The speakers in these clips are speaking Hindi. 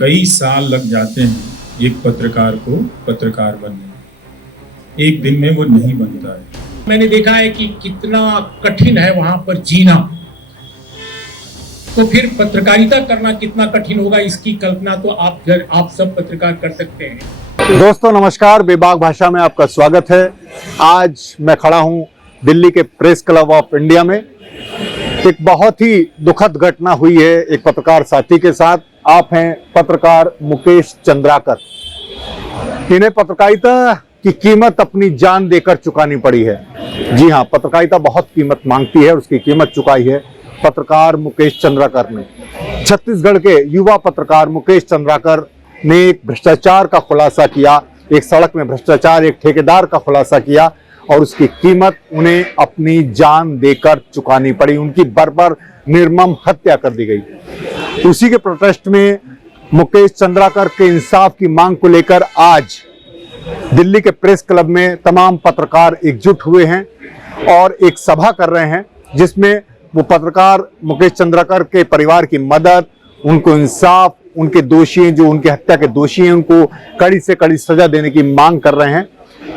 कई साल लग जाते हैं एक पत्रकार को पत्रकार बनने, एक दिन में वो नहीं बनता है। मैंने देखा है कि कितना कठिन है वहां पर जीना, तो फिर पत्रकारिता करना कितना कठिन होगा इसकी कल्पना तो आप सब पत्रकार कर सकते हैं। दोस्तों नमस्कार, बेबाक भाषा में आपका स्वागत है। आज मैं खड़ा हूं दिल्ली के प्रेस क्लब ऑफ इंडिया में। एक बहुत ही दुखद घटना हुई है एक पत्रकार साथी के साथ। आप हैं पत्रकार मुकेश चंद्राकर। इन्हें पत्रकारिता की कीमत अपनी जान देकर चुकानी पड़ी है। जी हाँ, पत्रकारिता बहुत कीमत मांगती है, उसकी कीमत चुकाई है पत्रकार मुकेश चंद्राकर ने। छत्तीसगढ़ के युवा पत्रकार मुकेश चंद्राकर ने एक भ्रष्टाचार का खुलासा किया, एक सड़क में भ्रष्टाचार, एक ठेकेदार का खुलासा किया और उसकी कीमत उन्हें अपनी जान देकर चुकानी पड़ी। उनकी बर्बर निर्मम हत्या कर दी गई। उसी के प्रोटेस्ट में मुकेश चंद्राकर के इंसाफ की मांग को लेकर आज दिल्ली के प्रेस क्लब में तमाम पत्रकार एकजुट हुए हैं और एक सभा कर रहे हैं, जिसमें वो पत्रकार मुकेश चंद्राकर के परिवार की मदद, उनको इंसाफ, उनके दोषी जो उनकी हत्या के दोषी हैं उनको कड़ी से कड़ी सजा देने की मांग कर रहे हैं।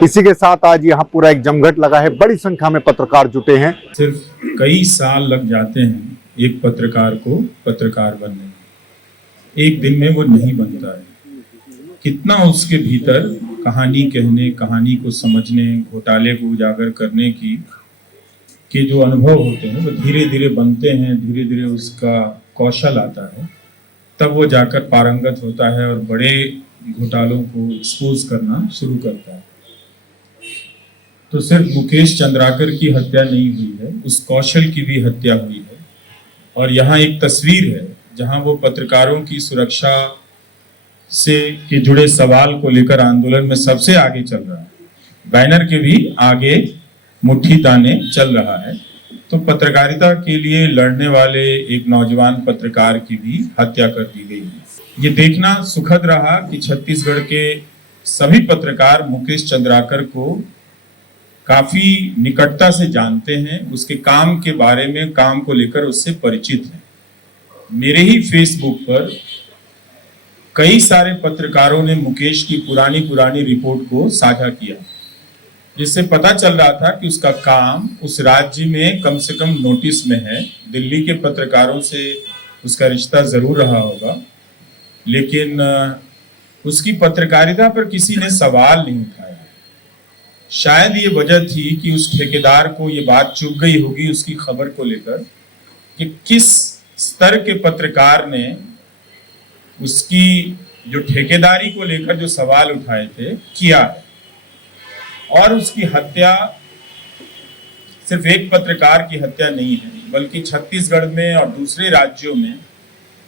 इसी के साथ आज यहाँ पूरा एक जमघट लगा है, बड़ी संख्या में पत्रकार जुटे हैं। सिर्फ कई साल लग जाते हैं एक पत्रकार को पत्रकार बनने, एक दिन में वो नहीं बनता है। कितना उसके भीतर कहानी कहने, कहानी को समझने, घोटाले को उजागर करने की के जो अनुभव होते हैं वो धीरे धीरे बनते हैं, धीरे धीरे उसका कौशल आता है, तब वो जाकर पारंगत होता है और बड़े घोटालों को एक्सपोज करना शुरू करता है। तो सिर्फ मुकेश चंद्राकर की हत्या नहीं हुई है, उस कौशल की भी हत्या हुई है। और यहाँ एक तस्वीर है जहाँ वो पत्रकारों की सुरक्षा से के जुड़े सवाल को लेकर आंदोलन में सबसे आगे चल रहा है। बैनर के भी आगे मुट्ठी ताने चल रहा है। तो पत्रकारिता के लिए लड़ने वाले एक नौजवान पत्रकार की भी हत्या कर दी गई है। ये देखना सुखद रहा कि छत्तीसगढ़ के सभी पत्रकार मुकेश चंद्राकर को काफी निकटता से जानते हैं, उसके काम के बारे में, काम को लेकर उससे परिचित हैं। मेरे ही फेसबुक पर कई सारे पत्रकारों ने मुकेश की पुरानी रिपोर्ट को साझा किया, जिससे पता चल रहा था कि उसका काम उस राज्य में कम से कम नोटिस में है। दिल्ली के पत्रकारों से उसका रिश्ता जरूर रहा होगा, लेकिन उसकी पत्रकारिता पर किसी ने सवाल नहीं उठाया। शायद ये वजह थी कि उस ठेकेदार को ये बात चुभ गई होगी उसकी खबर को लेकर कि किस स्तर के पत्रकार ने उसकी जो ठेकेदारी को लेकर जो सवाल उठाए थे किया है। और उसकी हत्या सिर्फ एक पत्रकार की हत्या नहीं है, बल्कि छत्तीसगढ़ में और दूसरे राज्यों में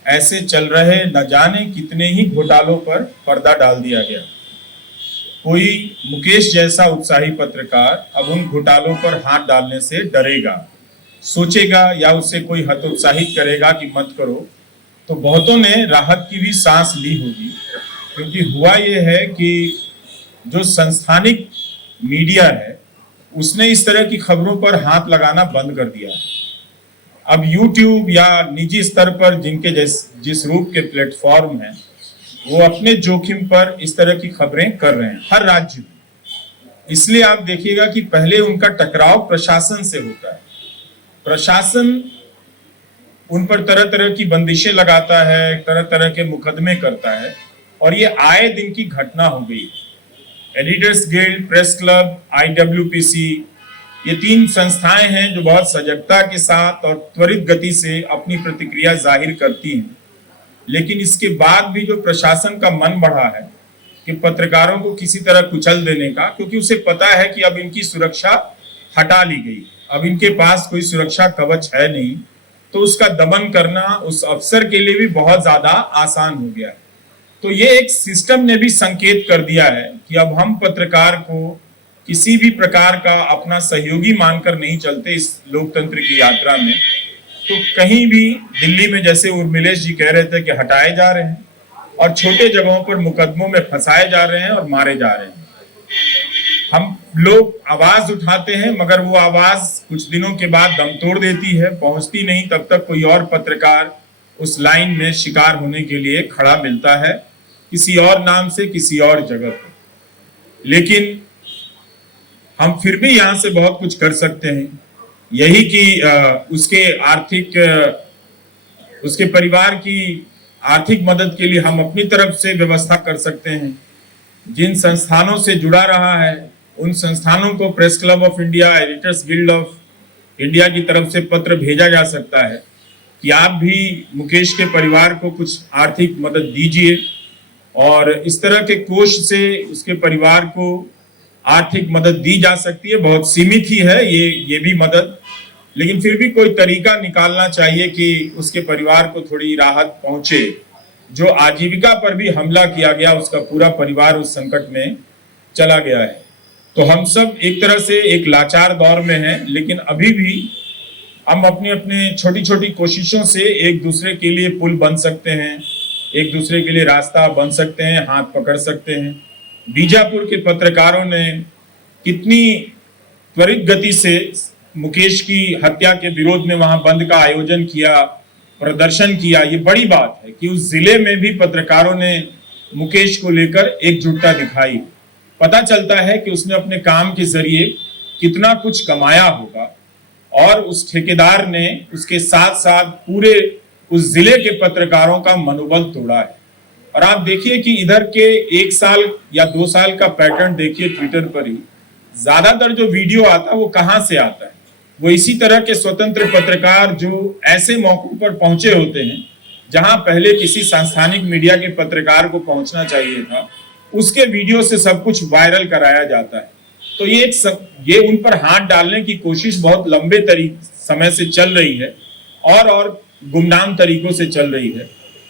ऐसे चल रहे न जाने कितने ही घोटालों पर पर्दा डाल दिया गया। कोई मुकेश जैसा उत्साही पत्रकार अब उन घोटालों पर हाथ डालने से डरेगा, सोचेगा या उसे कोई हतोत्साहित करेगा कि मत करो, तो बहुतों ने राहत की भी सांस ली होगी। क्योंकि हुआ ये है कि जो संस्थानिक मीडिया है उसने इस तरह की खबरों पर हाथ लगाना बंद कर दिया है। अब YouTube या निजी स्तर पर जिनके जिस रूप के प्लेटफॉर्म हैं वो अपने जोखिम पर इस तरह की खबरें कर रहे हैं हर राज्य में। इसलिए आप देखिएगा कि पहले उनका टकराव प्रशासन से होता है। प्रशासन उन पर तरह तरह की बंदिशें लगाता है, तरह तरह के मुकदमे करता है, और ये आए दिन की घटना हो गई। Editors guild, press club, IWPC, ये 3 संस्थाएं हैं जो बहुत सजगता के साथ और त्वरित गति से अपनी प्रतिक्रिया जाहिर करती हैं। लेकिन इसके बाद भी जो प्रशासन का मन बढ़ा है कि पत्रकारों को किसी तरह कुचल देने का, क्योंकि उसे पता है कि अब इनकी सुरक्षा हटा ली गई, अब इनके पास कोई सुरक्षा कवच है नहीं, तो उसका दमन करना उस अफसर के लिए भी बहुत ज्यादा आसान हो गया है। तो ये एक सिस्टम ने भी संकेत कर दिया है कि अब हम पत्रकार को किसी भी प्रकार का अपना सहयोगी मानकर नहीं चलते इस लोकतंत्र की यात्रा में। तो कहीं भी दिल्ली में जैसे उर्मिलेश जी कह रहे थे कि हटाए जा रहे हैं और छोटे जगहों पर मुकदमों में फंसाए जा रहे हैं और मारे जा रहे हैं। हम लोग आवाज उठाते हैं, मगर वो आवाज कुछ दिनों के बाद दम तोड़ देती है, पहुंचती नहीं, तब तक कोई और पत्रकार उस लाइन में शिकार होने के लिए खड़ा मिलता है, किसी और नाम से, किसी और जगह पर। लेकिन हम फिर भी यहाँ से बहुत कुछ कर सकते हैं, यही कि उसके परिवार की आर्थिक मदद के लिए हम अपनी तरफ से व्यवस्था कर सकते हैं। जिन संस्थानों से जुड़ा रहा है उन संस्थानों को press club of India, editors guild of India की तरफ से पत्र भेजा जा सकता है कि आप भी मुकेश के परिवार को कुछ आर्थिक मदद दीजिए, और इस तरह के कोष से उसके परिवार को आर्थिक मदद दी जा सकती है। बहुत सीमित ही है ये भी मदद, लेकिन फिर भी कोई तरीका निकालना चाहिए कि उसके परिवार को थोड़ी राहत पहुंचे। जो आजीविका पर भी हमला किया गया, उसका पूरा परिवार उस संकट में चला गया है। तो हम सब एक तरह से एक लाचार दौर में हैं, लेकिन अभी भी हम अपने अपने छोटी छोटी कोशिशों से एक दूसरे के लिए पुल बन सकते हैं, एक दूसरे के लिए रास्ता बन सकते हैं, हाथ पकड़ सकते हैं। बीजापुर के पत्रकारों ने कितनी त्वरित गति से मुकेश की हत्या के विरोध में वहां बंद का आयोजन किया, प्रदर्शन किया। ये बड़ी बात है कि उस जिले में भी पत्रकारों ने मुकेश को लेकर एकजुटता दिखाई। पता चलता है कि उसने अपने काम के जरिए कितना कुछ कमाया होगा, और उस ठेकेदार ने उसके साथ साथ पूरे उस जिले के पत्रकारों का मनोबल तोड़ा है। और आप देखिए कि इधर के 1 साल या 2 साल का पैटर्न देखिए, ट्विटर पर ही ज्यादातर जो वीडियो आता है वो कहाँ से आता है, वो इसी तरह के स्वतंत्र पत्रकार जो ऐसे मौकों पर पहुंचे होते हैं जहां पहले किसी सांस्थानिक मीडिया के पत्रकार को पहुंचना चाहिए था, उसके वीडियो से सब कुछ वायरल कराया जाता है। तो ये उन पर हाथ डालने की कोशिश बहुत लंबे समय से चल रही है, और गुमनाम तरीकों से चल रही है।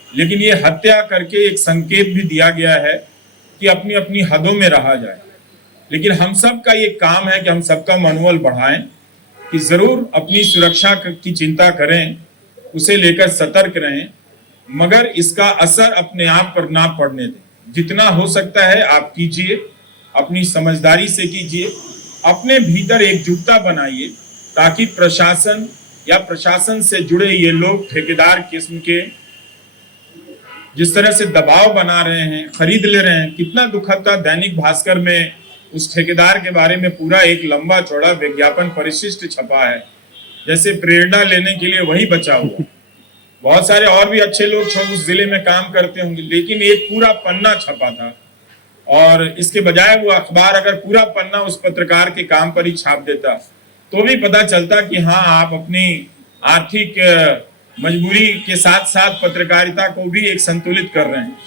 लेकिन ये हत्या करके एक संकेत भी दिया गया है कि अपनी अपनी हदों में रहा जाए। लेकिन हम सब का ये काम है कि हम सबका मनोबल बढ़ाएं, कि जरूर अपनी सुरक्षा की चिंता करें, उसे लेकर सतर्क रहें, मगर इसका असर अपने आप पर ना पड़ने दें। जितना हो सकता है आप कीजिए, अपनी समझदारी से कीजिए, अपने भीतर एकजुटता बनाइए, ताकि प्रशासन या प्रशासन से जुड़े ये लोग ठेकेदार किस्म के जिस तरह से दबाव बना रहे हैं, खरीद ले रहे हैं। कितना दुखद था, दैनिक भास्कर में उस ठेकेदार के बारे में पूरा एक लंबा चौड़ा विज्ञापन परिशिष्ट छपा है, जैसे प्रेरणा लेने के लिए वही बचा हुआ। बहुत सारे और भी अच्छे लोग उस जिले में काम करते होंगे, लेकिन एक पूरा पन्ना छपा था, और इसके बजाय वो अखबार अगर पूरा पन्ना उस पत्रकार के काम पर ही छाप देता तो भी पता चलता कि हाँ, आप अपनी आर्थिक मजबूरी के साथ साथ पत्रकारिता को भी एक संतुलित कर रहे हैं।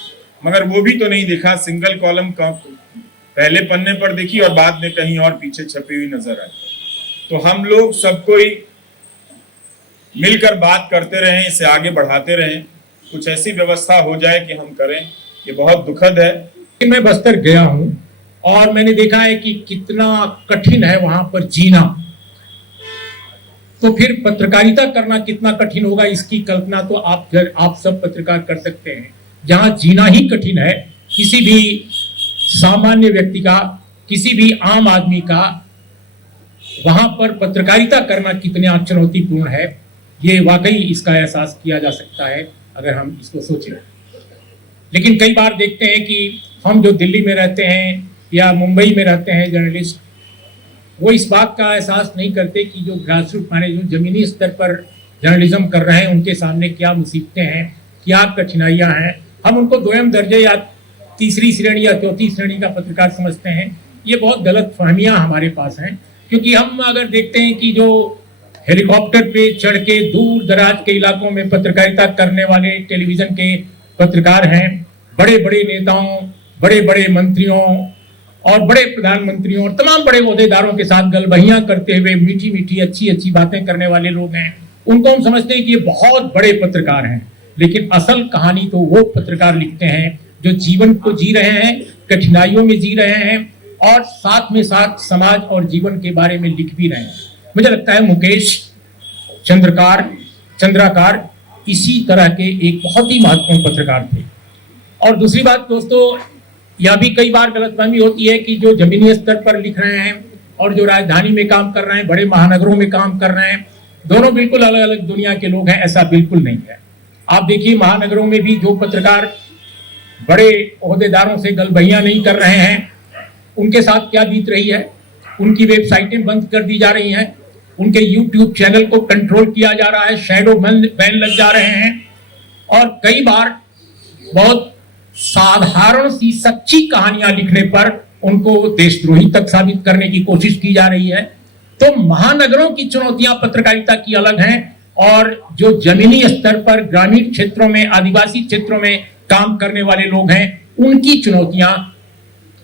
मगर वो भी तो नहीं दिखा। सिंगल कॉलम का पहले पन्ने पर दिखी और बाद में कहीं और पीछे छपी हुई नजर आई। तो हम लोग सब कोई मिलकर बात करते रहें, इसे आगे बढ़ाते रहें, कुछ ऐसी व्यवस्था हो जाए कि हम करें। ये बहुत दुखद है। मैं बस्तर गया हूं और मैंने देखा है कि कितना कठिन है वहां पर जीना, तो फिर पत्रकारिता करना कितना कठिन होगा इसकी कल्पना तो आप सब पत्रकार कर सकते हैं। जहां जीना ही कठिन है, किसी भी सामान्य व्यक्ति का, किसी भी आम आदमी का, वहां पर पत्रकारिता करना कितना चुनौतीपूर्ण है, ये वाकई इसका एहसास किया जा सकता है अगर हम इसको सोचें। लेकिन कई बार देखते हैं कि हम जो दिल्ली में रहते हैं या मुंबई में रहते हैं जर्नलिस्ट, वो इस बात का एहसास नहीं करते कि जो ग्रासरूट माने जो जमीनी स्तर पर जर्नलिज्म कर रहे हैं उनके सामने क्या मुसीबतें हैं, क्या कठिनाइयां हैं। हम उनको दोयम दर्जे या तीसरी श्रेणी या चौथी श्रेणी का पत्रकार समझते हैं। ये बहुत गलत फहमियाँ हमारे पास हैं, क्योंकि हम अगर देखते हैं कि जो हेलीकॉप्टर पे चढ़ के दूर दराज के इलाकों में पत्रकारिता करने वाले टेलीविजन के पत्रकार हैं, बड़े बड़े नेताओं, बड़े बड़े मंत्रियों और बड़े प्रधानमंत्रियों और तमाम बड़े ओहदेदारों के साथ गलबहियां करते हुए मीठी मीठी अच्छी अच्छी बातें करने वाले लोग हैं, उनको हम समझते हैं कि ये बहुत बड़े पत्रकार हैं। लेकिन असल कहानी तो वो पत्रकार लिखते हैं जो जीवन को जी रहे हैं, कठिनाइयों में जी रहे हैं और साथ में साथ समाज और जीवन के बारे में लिख भी रहे हैं। मुझे लगता है मुकेश चंद्राकार इसी तरह के एक बहुत ही महत्वपूर्ण पत्रकार थे। और दूसरी बात दोस्तों, यह भी कई बार गलतफहमी होती है कि जो जमीनी स्तर पर लिख रहे हैं और जो राजधानी में काम कर रहे हैं, बड़े महानगरों में काम कर रहे हैं, दोनों बिल्कुल अलग अलग दुनिया के लोग हैं। ऐसा बिल्कुल नहीं है। आप देखिए महानगरों में भी जो पत्रकार बड़े ओहदेदारों से गलबहियां नहीं कर रहे हैं, उनके साथ क्या बीत रही है। उनकी वेबसाइटें बंद कर दी जा रही हैं, उनके यूट्यूब चैनल को कंट्रोल किया जा रहा है, शैडो बैन लग जा रहे हैं, और कई बार बहुत साधारण सी सच्ची कहानियां लिखने पर उनको देशद्रोही तक साबित करने की कोशिश की जा रही है। तो महानगरों की चुनौतियां पत्रकारिता की अलग हैं, और जो जमीनी स्तर पर ग्रामीण क्षेत्रों में, आदिवासी क्षेत्रों में काम करने वाले लोग हैं, उनकी चुनौतियां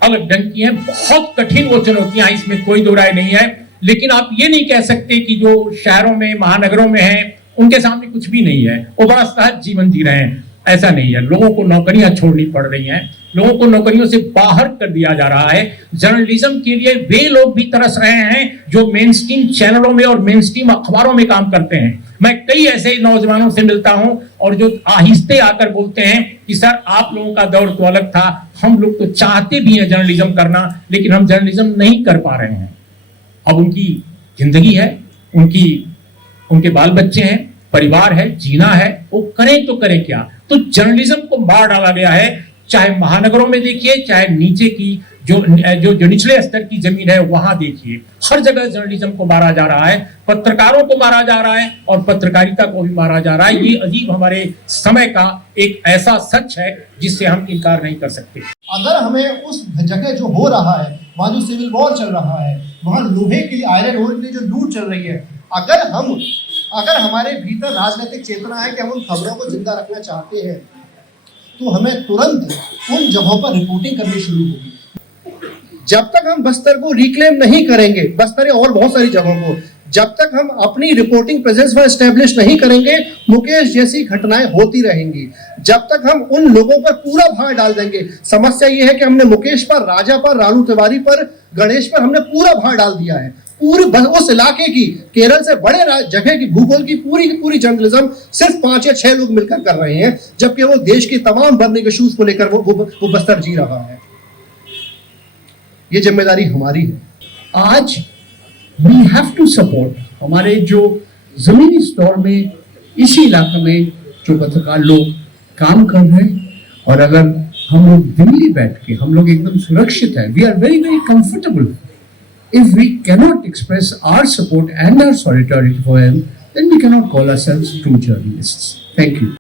अलग ढंग की हैं। बहुत कठिन वो चुनौतियां, इसमें कोई दो राय नहीं है। लेकिन आप ये नहीं कह सकते कि जो शहरों में, महानगरों में हैं, उनके सामने कुछ भी नहीं है, वो बड़ा सहज जीवन जी रहे हैं। ऐसा नहीं है। लोगों को नौकरियां छोड़नी पड़ रही हैं, लोगों को नौकरियों से बाहर कर दिया जा रहा है। जर्नलिज्म के लिए वे लोग भी तरस रहे हैं जो मेन स्ट्रीम चैनलों में और मेन स्ट्रीम अखबारों में काम करते हैं। मैं कई ऐसे नौजवानों से मिलता हूं और जो आहिस्ते आकर बोलते हैं कि सर आप लोगों का दौर तो अलग था, हम लोग तो चाहते भी हैं जर्नलिज्म करना, लेकिन हम जर्नलिज्म नहीं कर पा रहे हैं। अब उनकी जिंदगी है, उनके बाल बच्चे हैं, परिवार है, जीना है, वो करें तो करें क्या। तो जर्नलिज्म को मार डाला गया है, चाहे महानगरों में देखिए, चाहे नीचे की जो निचले स्तर की जमीन है वहां देखिए, हर जगह जर्नलिज्म को मारा जा रहा है, पत्रकारों को मारा जा रहा है और पत्रकारिता को भी मारा जा रहा है। ये अजीब हमारे समय का एक ऐसा सच है जिससे हम इनकार नहीं कर सकते। अगर हमें उस जगह जो हो रहा है, वहाँ जो सिविल वॉर चल रहा है, वहाँ लोहे के लिए, आयरन ओर के लिए जो लूट चल रही है, अगर हमारे भीतर राजनीतिक चेतना है कि हम उन खबरों को जिंदा रखना चाहते हैं, तो हमें तुरंत उन जगहों पर रिपोर्टिंग करनी शुरू होगी। जब तक हम बस्तर को रिक्लेम नहीं करेंगे, बस्तर और बहुत सारी जगहों को, जब तक हम अपनी रिपोर्टिंग प्रेजेंस पर एस्टेब्लिश नहीं करेंगे, मुकेश जैसी घटनाएं होती रहेंगी। जब तक हम उन लोगों पर पूरा भार डाल देंगे, समस्या ये है कि हमने मुकेश पर, राजा पर, रानू तिवारी पर, गणेश पर हमने पूरा भार डाल दिया है। पूरी उस इलाके की, केरल से बड़े जगह की, भूगोल की पूरी जर्नलिज्म सिर्फ 5 या 6 लोग मिलकर कर रहे हैं, जबकि वो देश की तमाम बर्निंग इश्यूज को लेकर वो बस्तर जी रहा है। ये जिम्मेदारी हमारी है। आज वी हैव टू सपोर्ट हमारे जो जमीनी स्तर में, इसी इलाके में जो पत्रकार लोग काम कर रहे हैं। और अगर हम लोग दिल्ली बैठ के, हम लोग एकदम सुरक्षित है, we are very very comfortable. If we cannot express our support and our solidarity for him, then we cannot call ourselves true journalists. Thank you.